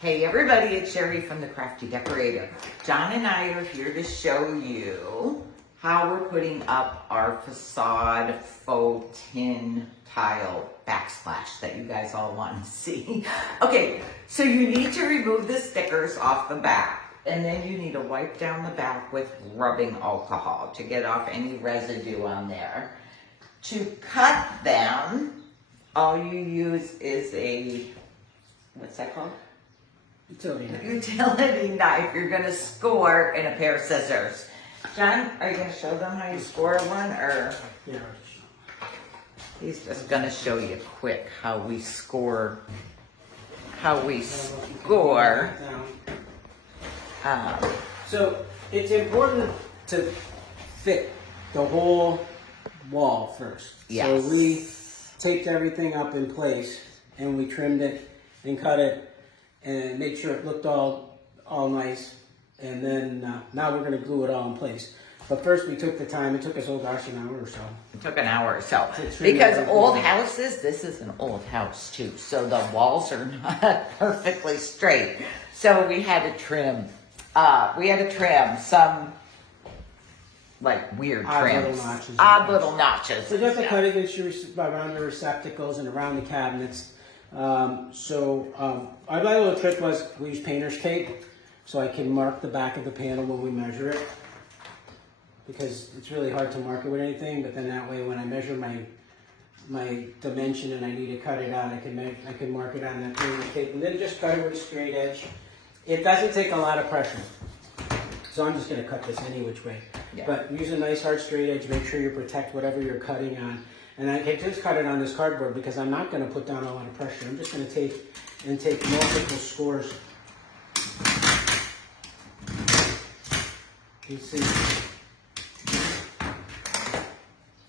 Hey everybody, it's Sherry from The Crafty Decorator. John and I are here to show you how we're putting up our facade faux tin tile backsplash that you guys all want to see. Okay, so you need to remove the stickers off the back, and then you need to wipe down the back with rubbing alcohol to get off any residue on there. To cut them, all you use is a, what's that called? Utility knife. You're gonna score in a pair of scissors. John, are you gonna show them how you score one, or? Yeah. He's just gonna show you quick how we score. So it's important to fit the whole wall first. Yes. So we taped everything up in place and we trimmed it and cut it and made sure it looked all nice. And then now we're gonna glue it all in place. But first we took the time, it took us, oh gosh, an hour or so. It took an hour or so. To trim Because everything. old houses, this is an old house too, so the walls are not perfectly straight. So we had to trim, some like weird trims. Odd little notches. So you have to cut against around the receptacles and around the cabinets. Our little trick was we use painter's tape, so I can mark the back of the panel when we measure it. Because it's really hard to mark it with anything, but then that way when I measure my dimension and I need to cut it out, I can mark it on that painter's tape, and then just cut it with a straight edge. It doesn't take a lot of pressure, so I'm just going to cut this any which way. Yeah. But use a nice hard straight edge. Make sure you protect whatever you're cutting on. And I can just cut it on this cardboard because I'm not going to put down a lot of pressure. I'm just going to take multiple scores. You see.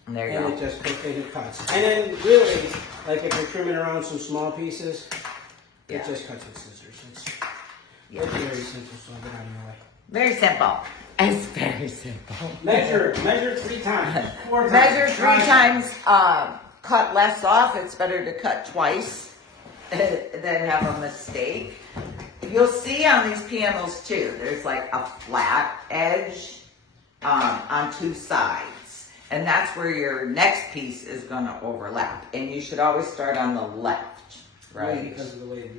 And there you And go. it cuts. And then really, like if you're trimming around some small pieces, Yeah. it just cuts with scissors. It's very simple, so I'll get out of your way. Very simple. It's very simple. Measure 3 times. 4 times. Measure 3 times, cut less off. It's better to cut twice than have a mistake. You'll see on these panels too, there's like a flat edge on 2 sides. And that's where your next piece is going to overlap. And you should always start on the left, right? Only because of the way.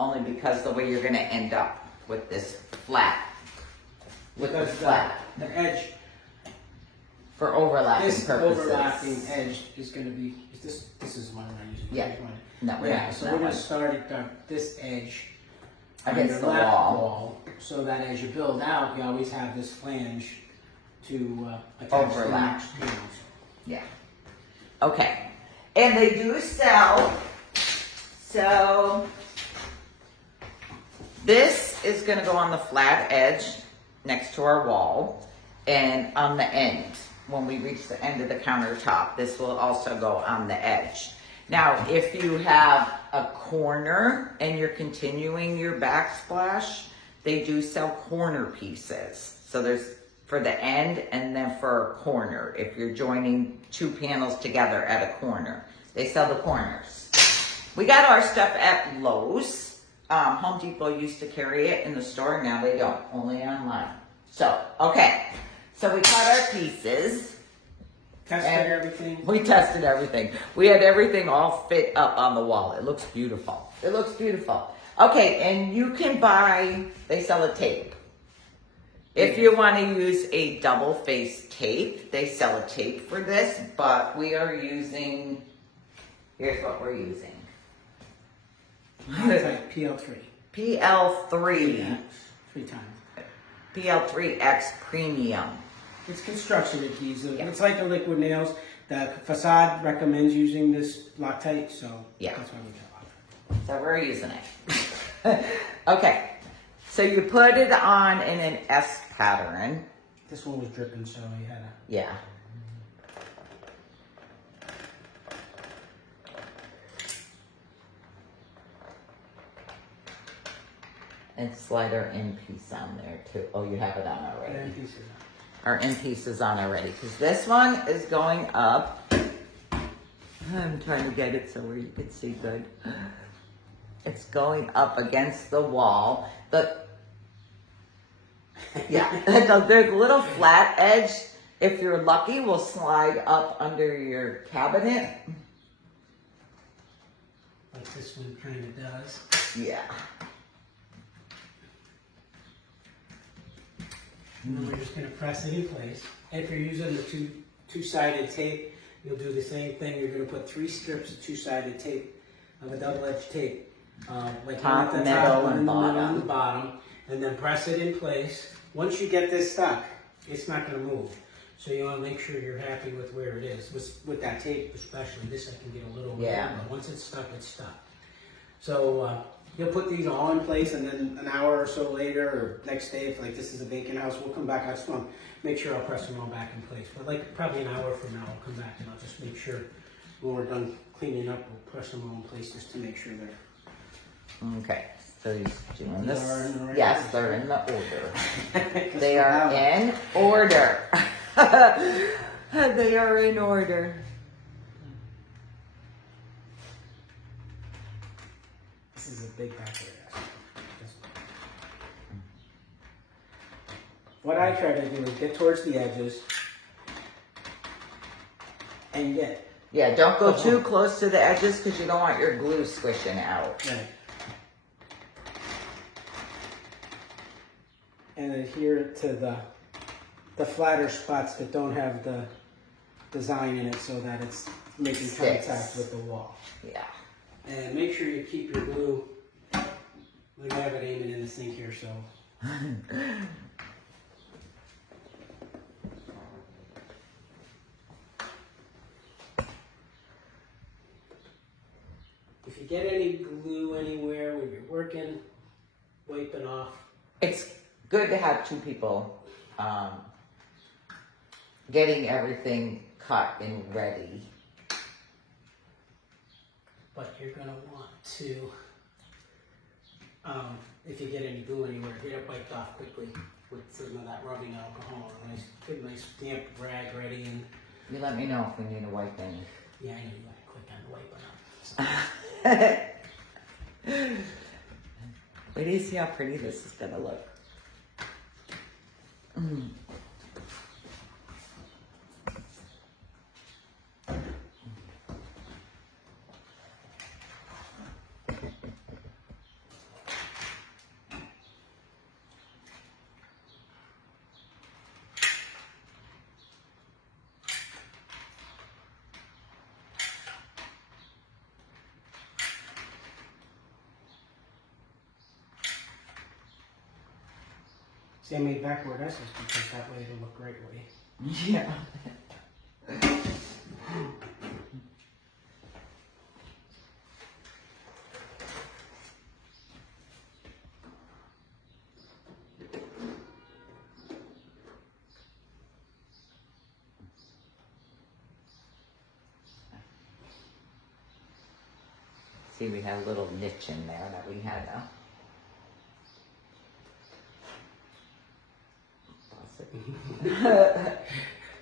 Only because the way you're going to end up with this flat. Because the edge, For overlapping this purposes. overlapping edge is going to be, this is one I'm using. Yeah. No, we're not So using we're that going one. to start at this edge Against on the your left wall. so that as you build out, you always have this flange to attach Overlap. to the next panel. Yeah. Okay. And they do sell. So this is going to go on the flat edge next to our wall, and on the end, when we reach the end of the countertop, this will also go on the edge. Now, if you have a corner and you're continuing your backsplash, they do sell corner pieces. So there's for the end and then for a corner. If you're joining 2 panels together at a corner, they sell the corners. We got our stuff at Lowe's. Home Depot used to carry it in the store. Now they don't, only online. So, okay. So we cut our pieces. Tested everything. We tested everything. We had everything all fit up on the wall. It looks beautiful. It looks beautiful. Okay, and you can buy, they sell a tape. If you want to use a double face tape, they sell a tape for this, but we are using, here's what we're using. Like PL3. PL3. Yeah, 3 times. PL3X Premium. It's construction adhesive. It's like the liquid nails. The facade recommends using this Loctite, so Yeah. that's why we got Loctite. So we're using it. Okay. So you put it on in an S pattern. This one was dripping, so we had to. Yeah. And slide our end piece on there too. Oh, you have it on already. And pieces. Our end piece is on already because this one is going up. I'm trying to get it so where you can see good. it's going up against the wall. The little flat edge, if you're lucky, will slide up under your cabinet. Like this one kind of does. Yeah. And then we're just going to press it in place. If you're using the two-sided tape, you'll do the same thing. You're going to put 3 strips of two-sided tape, of a double-edged tape, like Top, one at the middle, top, one and in the middle, bottom. and the bottom, and then press it in place. Once you get this stuck, it's not going to move. So you want to make sure you're happy with where it is. With that tape, especially, this I can get a little weird, but once it's stuck, it's stuck. So you'll put these all in place, and then an hour or so later, or next day, if like this is a vacant house, we'll come back. I just want to make sure I'll press them all back in place. But like probably an hour from now, I'll come back and I'll just make sure when we're done cleaning up, we'll press them all in place just to make sure they're. Okay, so he's doing They this. are in the right Yes, place. they're in the order. They are in order. They are in order. This is a big back area. What I try to do is get towards the edges and get. Yeah, don't go too close to the edges because you don't want your glue squishing out. Right. And adhere to the flatter spots that don't have the design in it so that it's making Sticks. contact with the wall. Yeah. And make sure you keep your glue. We have it aiming in the sink here, so. If you get any glue anywhere when you're working, wipe it off. It's good to have 2 people getting everything cut and ready. But you're gonna want to, if you get any glue anywhere, get it wiped off quickly with some of that rubbing alcohol. A nice damp rag ready, and You let me know if we need a wipe any. yeah, I know you gotta click on the wiping up. So. Wait till you see how pretty this is gonna look. See, I made backward S's because that way it'll look right way. Yeah. See, we had a little niche in there that we had to.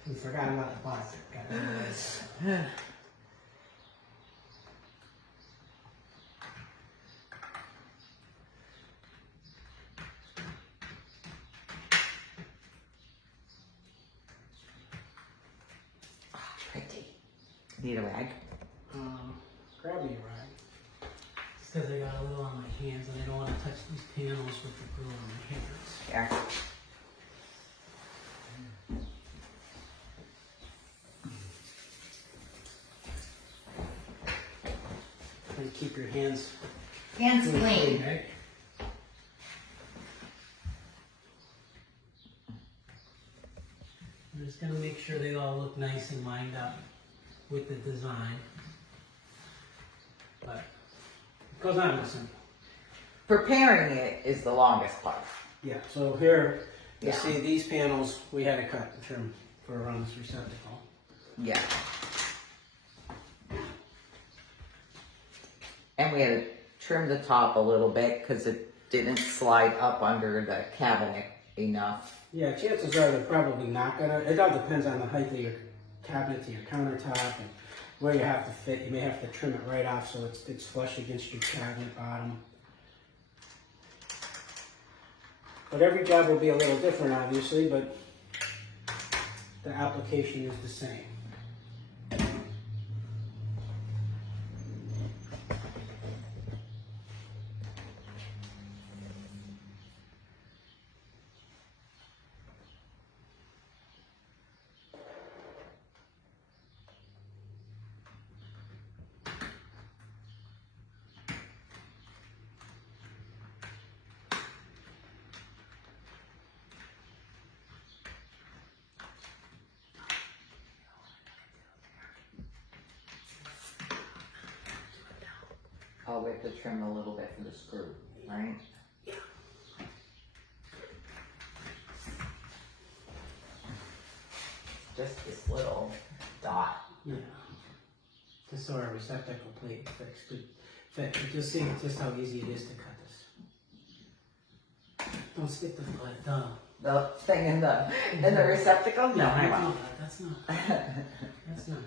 We forgot about the faucet. Pretty. Need a rag? Grab me a rag. Just because I got a little on my hands and I don't want to touch these panels with the glue on my hands. Yeah. And keep your hands Hands clean. right? I'm just going to make sure they all look nice and lined up with the design. But it goes on with simple. Preparing it is the longest part. Yeah, so here, you Yeah. see these panels, we had to cut and trim for around this receptacle. Yeah. And we had to trim the top a little bit because it didn't slide up under the cabinet enough. Yeah, chances are they're probably not gonna, it all depends on the height of your cabinet to your countertop and where you have to fit, you may have to trim it right off so it's flush against your cabinet bottom. But every job will be a little different, obviously, but the application is the same. Oh, we have to trim a little bit for the screw, right? Yeah. Just this little dot. Yeah. Just so our receptacle plate fits. Just see just how easy it is to cut this. Don't stick the The thing in the receptacle? No, I won't. That's not. That's not.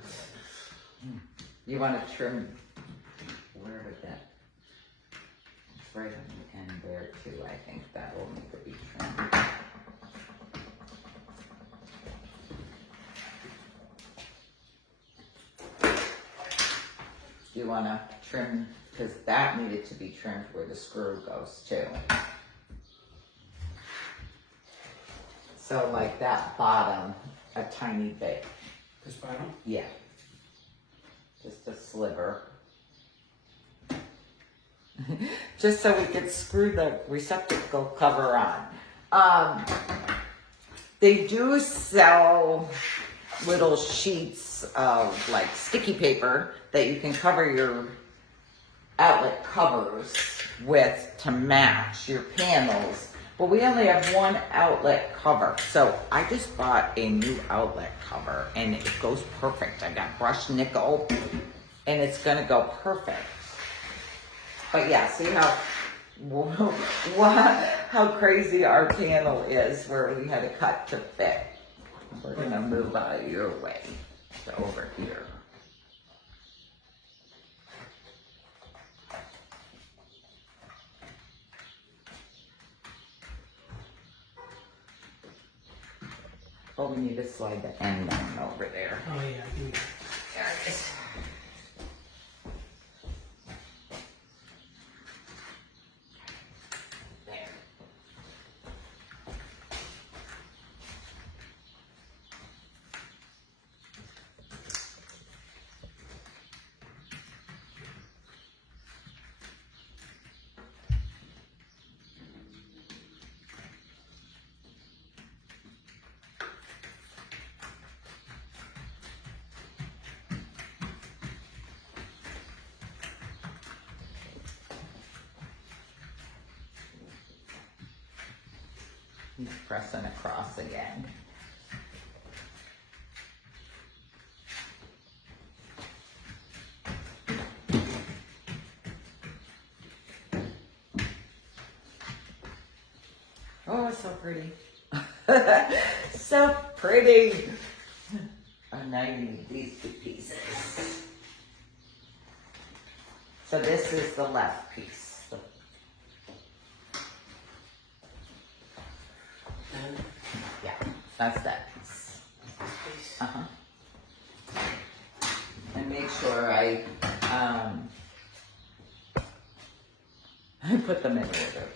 You want to trim, where would that? It's right on the end there too. I think that will need to be trimmed. You want to trim, because that needed to be trimmed where the screw goes too. So like that bottom, a tiny bit. This bottom? Yeah. Just a sliver. Just so we could screw the receptacle cover on. They do sell little sheets of like sticky paper that you can cover your outlet covers with to match your panels. But we only have one outlet cover. So I just bought a new outlet cover and it goes perfect. I got brushed nickel and it's gonna go perfect. But yeah, see how crazy our panel is where we had to cut to fit. We're gonna move out of your way to over here. Oh, we need to slide the end down over there. Oh yeah. There it is. There. He's pressing across again. Oh, it's so pretty. So pretty. And now you need these two pieces. So this is the left piece. Yeah, that's that piece. Uh-huh. And make sure I put them in order.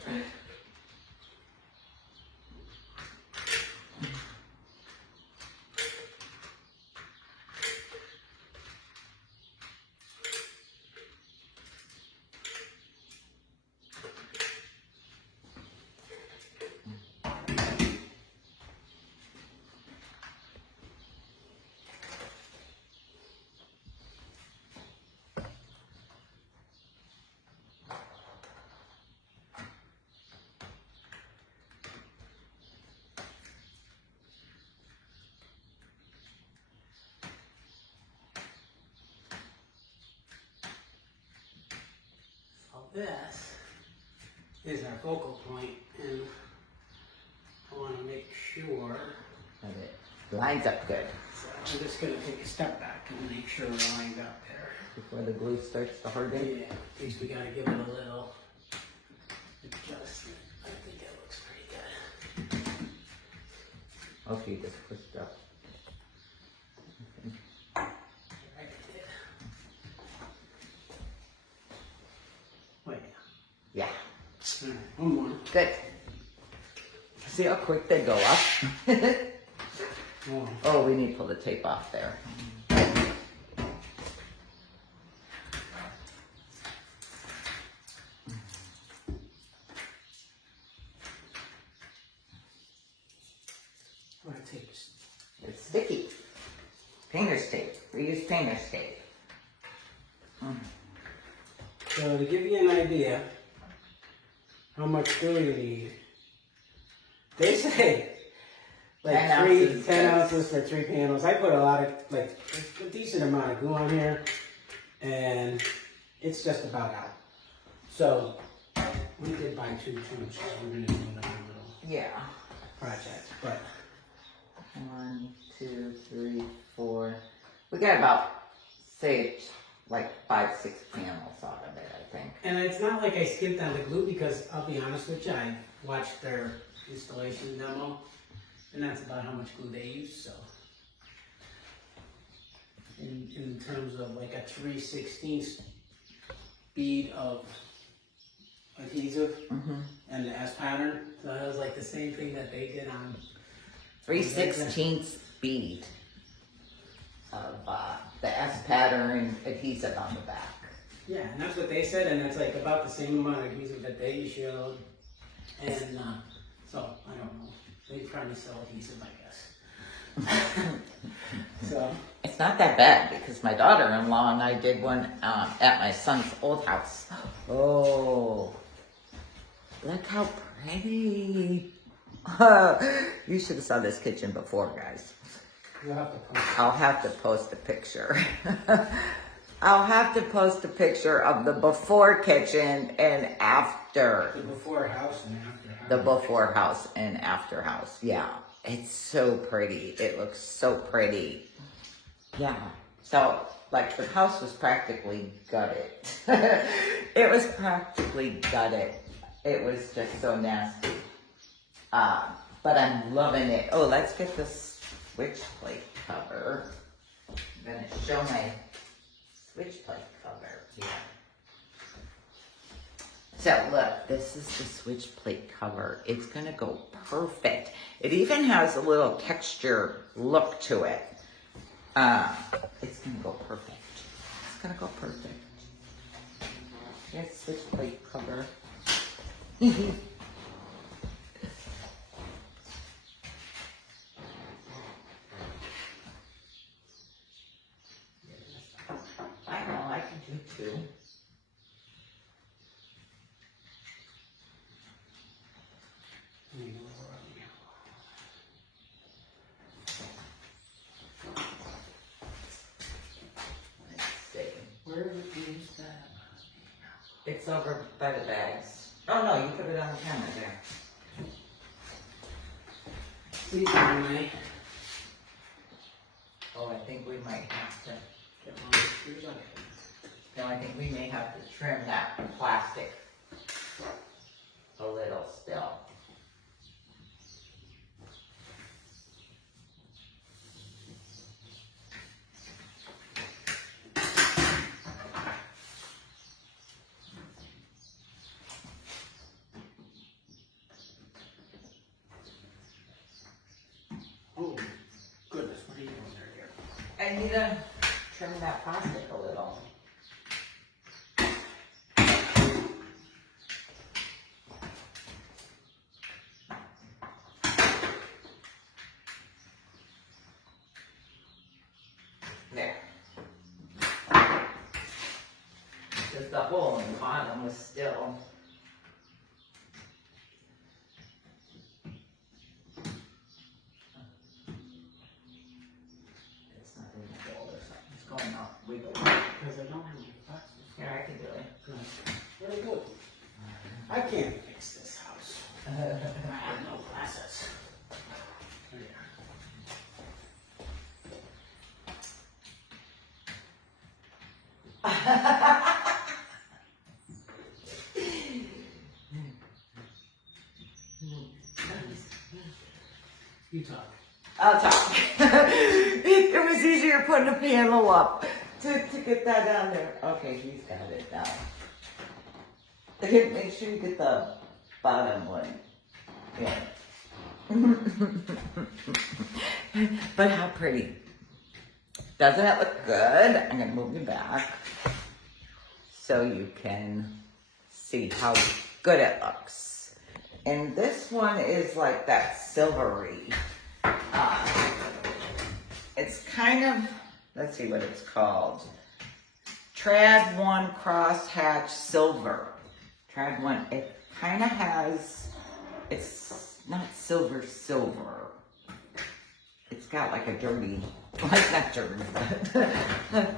This is our focal point, and I want to make sure That it Lines up good So I'm just gonna take a step back and make sure we're lined up there. before the glue starts to harden. Yeah, at least we gotta give it a little adjustment. I think that looks pretty good. Okay, you just pushed up. I did. Oh yeah. Yeah, All right, one more. good. See how quick they go up? Oh, Oh, we need to pull the tape off there. what tapes? It's sticky. Painter's tape. We use painter's tape. So to give you an idea how much glue you need, they say like 10 ounces for 3 panels. I put a lot of, like, a decent amount of glue on here, and it's just about out. So we did buy 2 tubes, so we're gonna do another little Yeah. project. But 1, 2, 3, 4. We got about, say, like 5, 6 panels out of it, I think. and it's not like I skimped on the glue, because I'll be honest with you, I watched their installation demo, and that's about how much glue they use. So in terms of like a 3/16 bead of adhesive and the S pattern, so it was like the same thing that they did on 3/16 bead of the S pattern adhesive on the back. Yeah, and that's what they said, and it's like about the same amount of adhesive that they showed. And so I don't know, they probably sell adhesive, I guess. So It's not that bad because my daughter-in-law and I did one at my son's old house. Oh, look how pretty. You should have saw this kitchen before, guys. you'll have to post. I'll have to post a picture. I'll have to post a picture of the before kitchen and after. The before house and after house. The before house and after house. Yeah. It's so pretty. It looks so pretty. Yeah. So, like, the house was practically gutted. It was practically gutted. It was just so nasty. But I'm loving it. Oh, let's get this switch plate cover. I'm gonna show my switch plate cover here. So look, this is the switch plate cover. It's gonna go perfect. It even has a little texture look to it. It's gonna go perfect. It's gonna go perfect. Here's switch plate cover. I know, I can do two. Let's see. Where would you use that? It's over by the bags. Oh no, you put it on the camera there. See, anyway. Oh, I think we might have to. Get one of the screws on it. No, I think we may have to trim that plastic a little still. Oh, goodness, what are you doing there, dear? I need to trim that plastic a little. There. Because the hole in the bottom was still. It's not in the hole or something. It's going out. Wiggle. Because I don't have any boxes. Here, I can do it. Good. Very good. I can't fix this house. I have no glasses. There you are. You talk. I'll talk. It was easier putting a panel up to get that down there. Okay, he's got it now. Make sure you get the bottom one. Yeah. But how pretty. Doesn't it look good? I'm gonna move you back so you can see how good it looks. And this one is like that silvery. It's kind of, let's see what it's called. Trad 1 crosshatch silver. Trad 1, it kind of has, it's not silver. It's got like a dirty, well, it's not dirty, but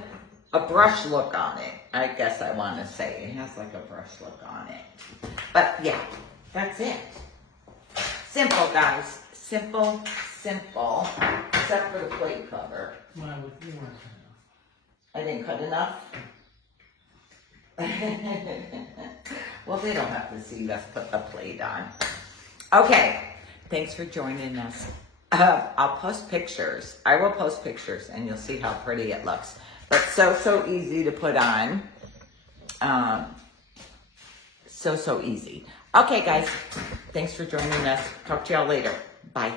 a brush look on it. I guess I want to say it has like a brush look on it. But yeah, that's it. Simple, guys. Simple, except for the plate cover. Well, you weren't enough. I didn't cut enough? Well, they don't have to see us put the plate on. Okay, thanks for joining us. I'll post pictures. I will post pictures and you'll see how pretty it looks. But so easy to put on. So easy. Okay, guys, thanks for joining us. Talk to y'all later. Bye.